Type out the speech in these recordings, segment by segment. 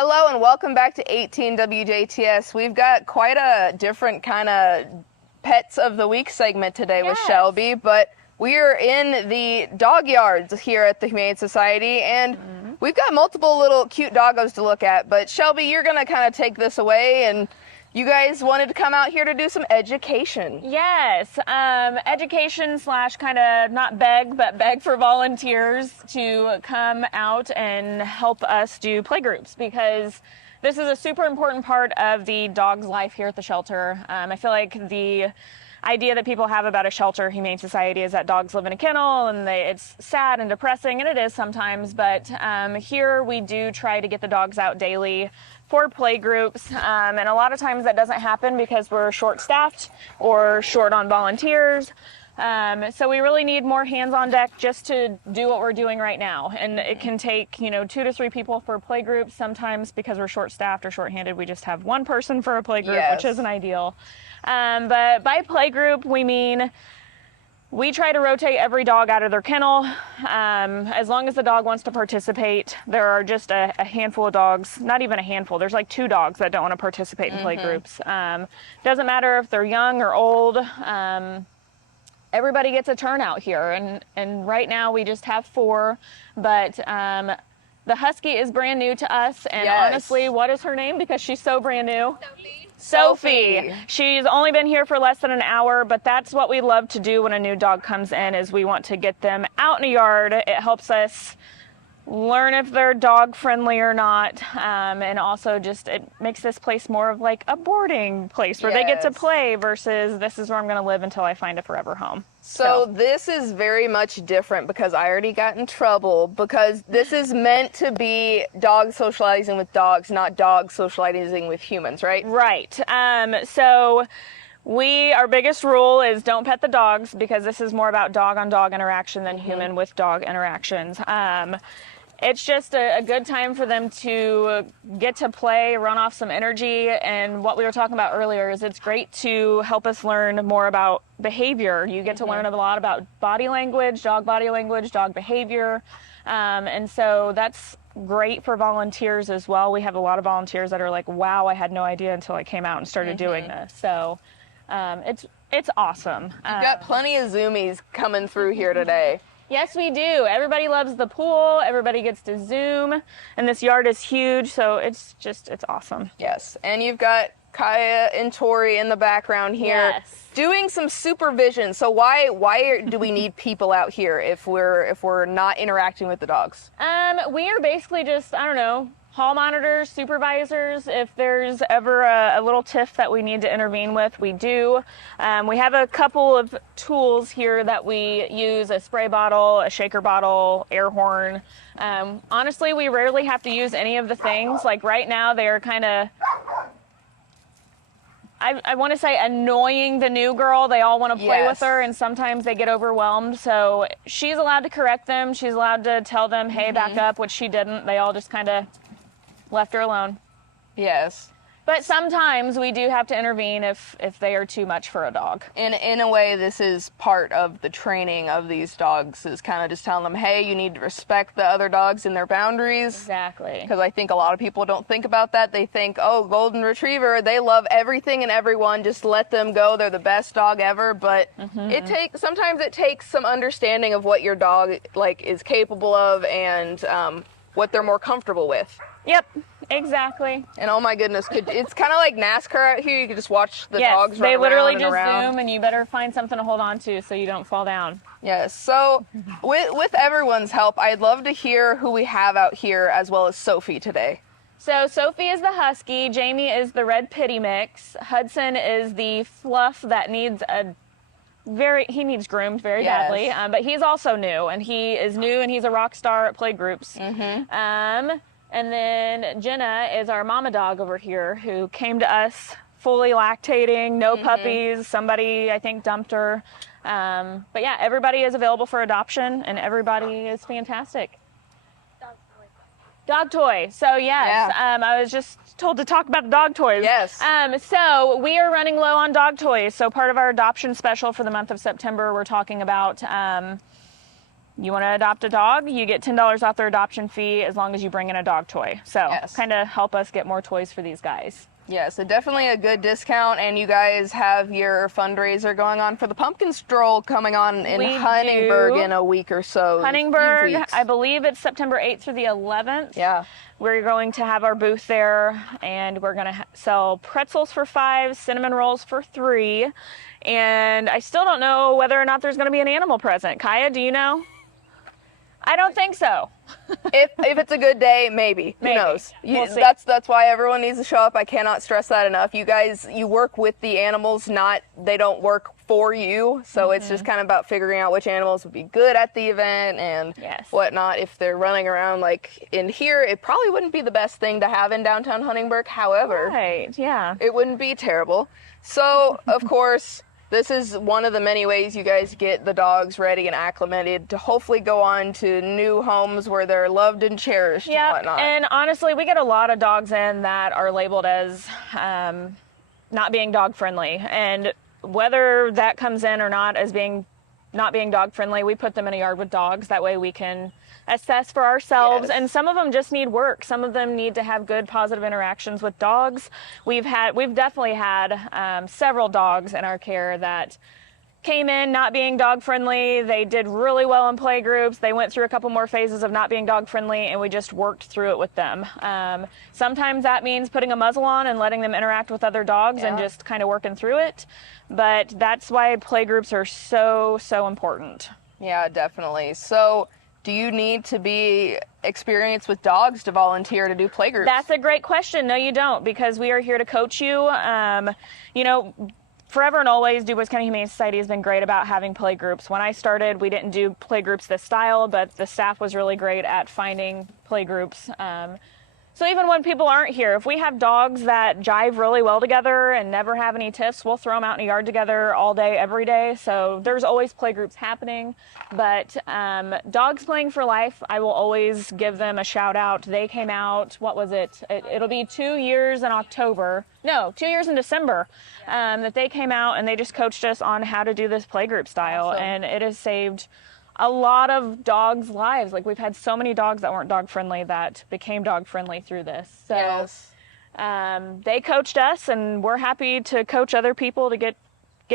Hello and welcome back to 18 WJTS. We've got quite a different kind of Pets of the Week segment today with Shelby, but we are in the dog yards here at the Humane Society, and we've got multiple little cute doggos to look at. But Shelby, you're going to kind of take this away, and you guys wanted to come out here to do some education. Yes, education slash kind of not beg, but beg for volunteers to come out and help us do play groups, because this is a super important part of the dog's life here at the shelter. I feel like the idea that people have about a shelter Humane Society is that dogs live in a kennel and it's sad and depressing, and it is sometimes, but here we do try to get the dogs out daily for play groups, and a lot of times that doesn't happen because we're short-staffed or short on volunteers. So we really need more hands on deck just to do what we're doing right now. And it can take, 2 to 3 people for play groups. Sometimes because we're short-staffed or short-handed, we just have one person for a play group, which isn't ideal. But by play group, we mean we try to rotate every dog out of their kennel. As long as the dog wants to participate. There are just a handful of dogs, not even a handful. There's like 2 dogs that don't want to participate in play groups. Doesn't matter if they're young or old. Everybody gets a turn out here, and right now we just have 4, but the Husky is brand new to us, and honestly, what is her name? Because she's so brand new. Sophie. She's only been here for less than an hour, but that's what we love to do when a new dog comes in, is we want to get them out in a yard. It helps us learn if they're dog friendly or not, and also just it makes this place more of like a boarding place where they get to play versus this is where I'm going to live until I find a forever home. So this is very much different because I already got in trouble, because this is meant to be dogs socializing with dogs, not dogs socializing with humans, right? Right. So our biggest rule is don't pet the dogs, because this is more about dog on dog interaction than human with dog interactions. It's just a good time for them to get to play, run off some energy, and what we were talking about earlier is it's great to help us learn more about behavior. You get to learn a lot about body language, dog behavior, and so that's great for volunteers as well. We have a lot of volunteers that are like, wow, I had no idea until I came out and started doing this. So it's awesome. You've got plenty of Zoomies coming through here today. Yes, we do. Everybody loves the pool. Everybody gets to Zoom, and this yard is huge, so it's awesome. Yes, and you've got Kaya and Tori in the background here doing some supervision. So why do we need people out here if we're not interacting with the dogs? We are basically just, hall monitors, supervisors. If there's ever a little tiff that we need to intervene with, we do. We have a couple of tools here that we use: a spray bottle, a shaker bottle, air horn. Honestly, we rarely have to use any of the things. Like right now, they are kind of, I want to say, annoying the new girl. They all want to play with her, and sometimes they get overwhelmed. So she's allowed to correct them. She's allowed to tell them, hey, back up, which she didn't. They all just kind of left her alone. Yes. But sometimes we do have to intervene if they are too much for a dog. In a way, this is part of the training of these dogs, is kind of just telling them, hey, you need to respect the other dogs and their boundaries. Exactly. Because I think a lot of people don't think about that. They think, oh, golden retriever, they love everything and everyone, just let them go, they're the best dog ever. But sometimes it takes some understanding of what your dog is capable of, and what they're more comfortable with. Yep, exactly. And oh my goodness, it's kind of like NASCAR out here. You can just watch the dogs run around. They literally just around. zoom, and you better find something to hold on to so you don't fall down. Yes. So with everyone's help, I'd love to hear who we have out here, as well as Sophie today. So Sophie is the Husky, Jamie is the Red Pitty Mix, Hudson is the Fluff that needs he needs groomed very badly, but he's also new, and he's a rock star at play groups. And then Jenna is our mama dog over here, who came to us fully lactating, no puppies. Somebody, I think, dumped her. But yeah, everybody is available for adoption, and everybody is fantastic. Dog toy. So yes, I was just told to talk about the dog toys. Yes. So we are running low on dog toys. So part of our adoption special for the month of September, we're talking about You want to adopt a dog, you get $10 off their adoption fee as long as you bring in a dog toy. So kind of help us get more toys for these guys. Yeah, so definitely a good discount, and you guys have your fundraiser going on for the pumpkin stroll coming on in Huntingburg in a week or so. Huntingburg, I believe it's September 8th through the 11th. Yeah. We're going to have our booth there, and we're going to sell pretzels for $5, cinnamon rolls for $3, and I still don't know whether or not there's going to be an animal present. Kaya, do you know? I don't think so. if it's a good day, maybe. Who knows? We'll see. That's why everyone needs to show up. I cannot stress that enough. You guys, you work with the animals, they don't work for you. So it's just kind of about figuring out which animals would be good at the event and whatnot. If they're running around like in here, it probably wouldn't be the best thing to have in downtown Huntingburg. However, it wouldn't be terrible. So, of course, this is one of the many ways you guys get the dogs ready and acclimated to hopefully go on to new homes where they're loved and cherished and whatnot. And honestly, we get a lot of dogs in that are labeled as not being dog friendly. And whether that comes in or not as not being dog friendly, we put them in a yard with dogs. That way we can assess for ourselves. And some of them just need work. Some of them need to have good positive interactions with dogs. We've definitely had several dogs in our care that came in not being dog friendly. They did really well in play groups. They went through a couple more phases of not being dog friendly, and we just worked through it with them. Sometimes that means putting a muzzle on and letting them interact with other dogs and just kind of working through it. But that's why play groups are so, so important. Yeah, definitely. So do you need to be experienced with dogs to volunteer to do playgroups? That's a great question. No, you don't, because we are here to coach you. You know, forever and always, Dubois County Humane Society has been great about having playgroups. When I started, we didn't do playgroups this style, but the staff was really great at finding playgroups. So even when people aren't here, if we have dogs that jive really well together and never have any tiffs, we'll throw them out in a yard together all day, every day. So there's always playgroups happening. But Dogs Playing for Life, I will always give them a shout out. They came out, what was it? It'll be 2 years in October. No, 2 years in December that they came out, and they just coached us on how to do this playgroup style. Awesome. And it has saved a lot of dogs' lives. Like, we've had so many dogs that weren't dog friendly that became dog friendly through this. So they coached us, and we're happy to coach other people to get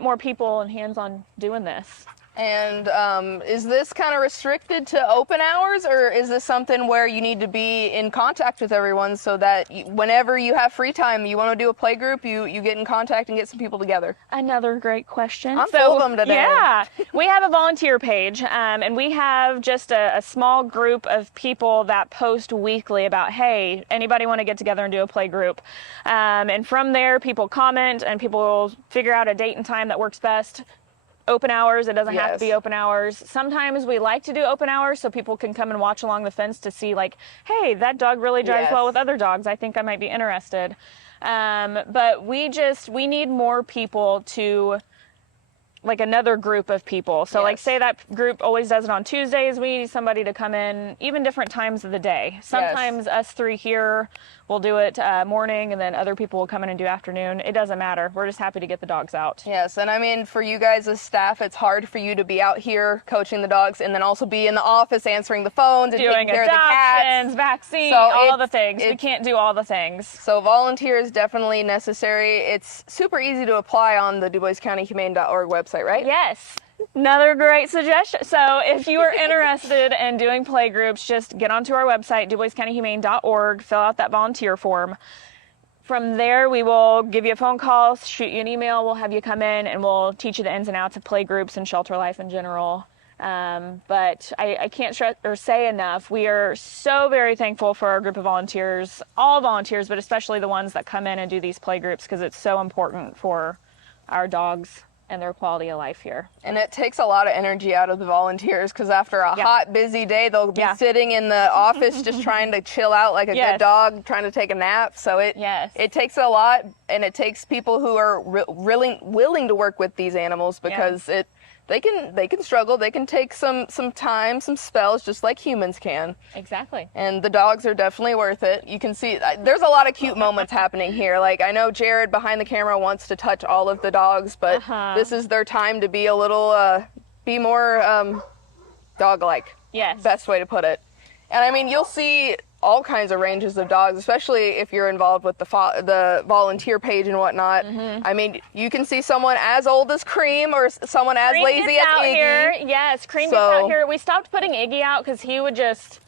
more people and hands on doing this. And is this kind of restricted to open hours, or is this something where you need to be in contact with everyone so that whenever you have free time, you want to do a play group, you get in contact and get some people together? Another great question. I'm full of them today. Yeah, we have a volunteer page, and we have just a small group of people that post weekly about, hey, anybody want to get together and do a play group? And from there, people comment, and people will figure out a date and time that works best. Open hours, it doesn't have to be open hours. Sometimes we like to do open hours so people can come and watch along the fence to see, like, hey, that dog really drives well with other dogs. I think I might be interested. But we need more people to, like, another group of people. So like, say that group always does it on Tuesdays, we need somebody to come in even different times of the day. Sometimes us three here will do it morning, and then other people will come in and do afternoon. It doesn't matter. We're just happy to get the dogs out. Yes, and I mean, for you guys as staff, it's hard for you to be out here coaching the dogs and then also be in the office answering the phones and taking care of the cats. Vaccines, all the things. We can't do all the things. So volunteer is definitely necessary. It's super easy to apply on the DuboisCountyHumane.org website, right? Yes. Another great suggestion. So if you are interested in doing play groups, just get onto our website, DuboisCountyHumane.org, fill out that volunteer form. From there, we will give you a phone call, shoot you an email, we'll have you come in, and we'll teach you the ins and outs of play groups and shelter life in general. But I can't stress or say enough, we are so very thankful for our group of volunteers, all volunteers, but especially the ones that come in and do these play groups, because it's so important for our dogs and their quality of life here. And it takes a lot of energy out of the volunteers, because after a hot, busy day, they'll be sitting in the office just trying to chill out like a good dog, trying to take a nap. So it takes a lot, and it takes people who are really willing to work with these animals, because they can struggle. They can take some time, some spells, just like humans can. Exactly. And the dogs are definitely worth it. You can see there's a lot of cute moments happening here. Like, I know Jared behind the camera wants to touch all of the dogs, but this is their time to be a little, be more dog-like. Yes. Best way to put it. And I mean, you'll see all kinds of ranges of dogs, especially if you're involved with the volunteer page and whatnot. I mean, you can see someone as old as Cream or someone as Cream lazy gets as out Iggy. here. Yes, Cream gets out here. We stopped putting Iggy out because he would just...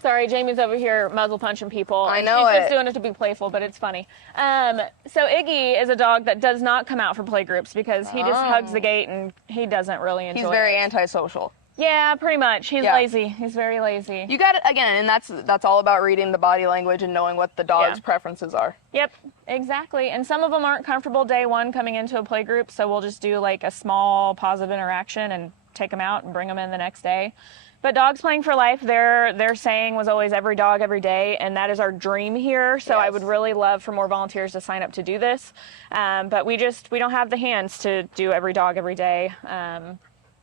Sorry, Jamie's over here muzzle punching people. I and know she's it. just doing it to be playful, but it's funny. So Iggy is a dog that does not come out for play groups because he just hugs the gate and he doesn't really enjoy it. He's very antisocial. Yeah, pretty much. He's lazy. He's very lazy. You got it again, and that's all about reading the body language and knowing what the dog's preferences are. Yep, exactly. And some of them aren't comfortable day one coming into a play group, so we'll just do like a small positive interaction and take them out and bring them in the next day. But Dogs Playing for Life, their saying was always every dog, every day, and that is our dream here. So I would really love for more volunteers to sign up to do this. But we don't have the hands to do every dog, every day.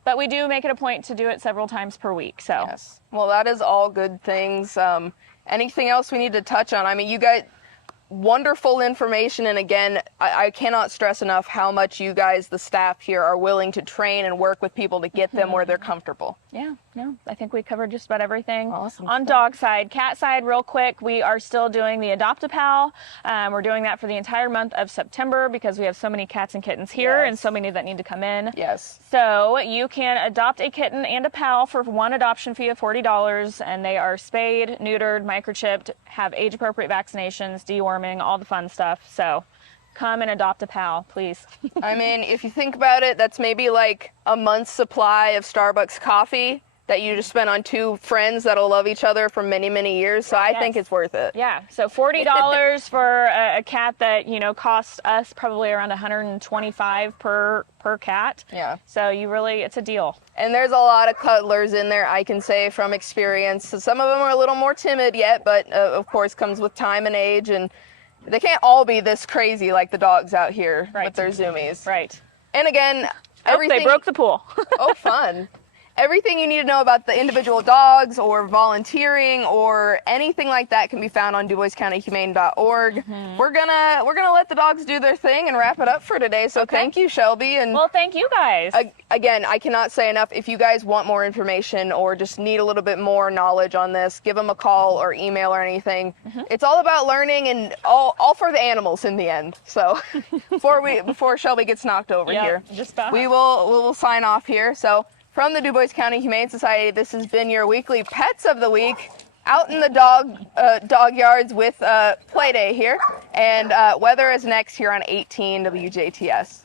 But we do make it a point to do it several times per week. So yes. Well, that is all good things. Anything else we need to touch on? I mean, you got wonderful information, and again, I cannot stress enough how much you guys, the staff here, are willing to train and work with people to get them where they're comfortable. Yeah, no, I think we covered just about everything. Awesome. On dog side, cat side, real quick, we are still doing the Adopt-A-Pal. We're doing that for the entire month of September because we have so many cats and kittens here and so many that need to come in. Yes. So you can adopt a kitten and a pal for one adoption fee of $40, and they are spayed, neutered, microchipped, have age-appropriate vaccinations, deworming, all the fun stuff. So come and adopt a pal, please. I mean, if you think about it, that's maybe like a month's supply of Starbucks coffee that you just spent on two friends that'll love each other for many, many years. So I think it's worth it. Yeah, so $40 for a cat that, costs us probably around $125 per cat. Yeah. So it's a deal. And there's a lot of cuddlers in there, I can say from experience. So some of them are a little more timid yet, but of course comes with time and age, and they can't all be this crazy like the dogs out here with their zoomies. Right. And again, they broke the pool. Oh, fun. Everything you need to know about the individual dogs or volunteering or anything like that can be found on DuboisCountyHumane.org. We're gonna let the dogs do their thing and wrap it up for today. So thank you, Shelby. And well, thank you guys. Again, I cannot say enough. If you guys want more information or just need a little bit more knowledge on this, give them a call or email or anything. It's all about learning and all for the animals in the end. So before Shelby gets knocked over here, we will sign off here. So. From the Dubois County Humane Society, this has been your weekly Pets of the Week, out in the dog yards with Play Day here, and weather is next here on 18 WJTS.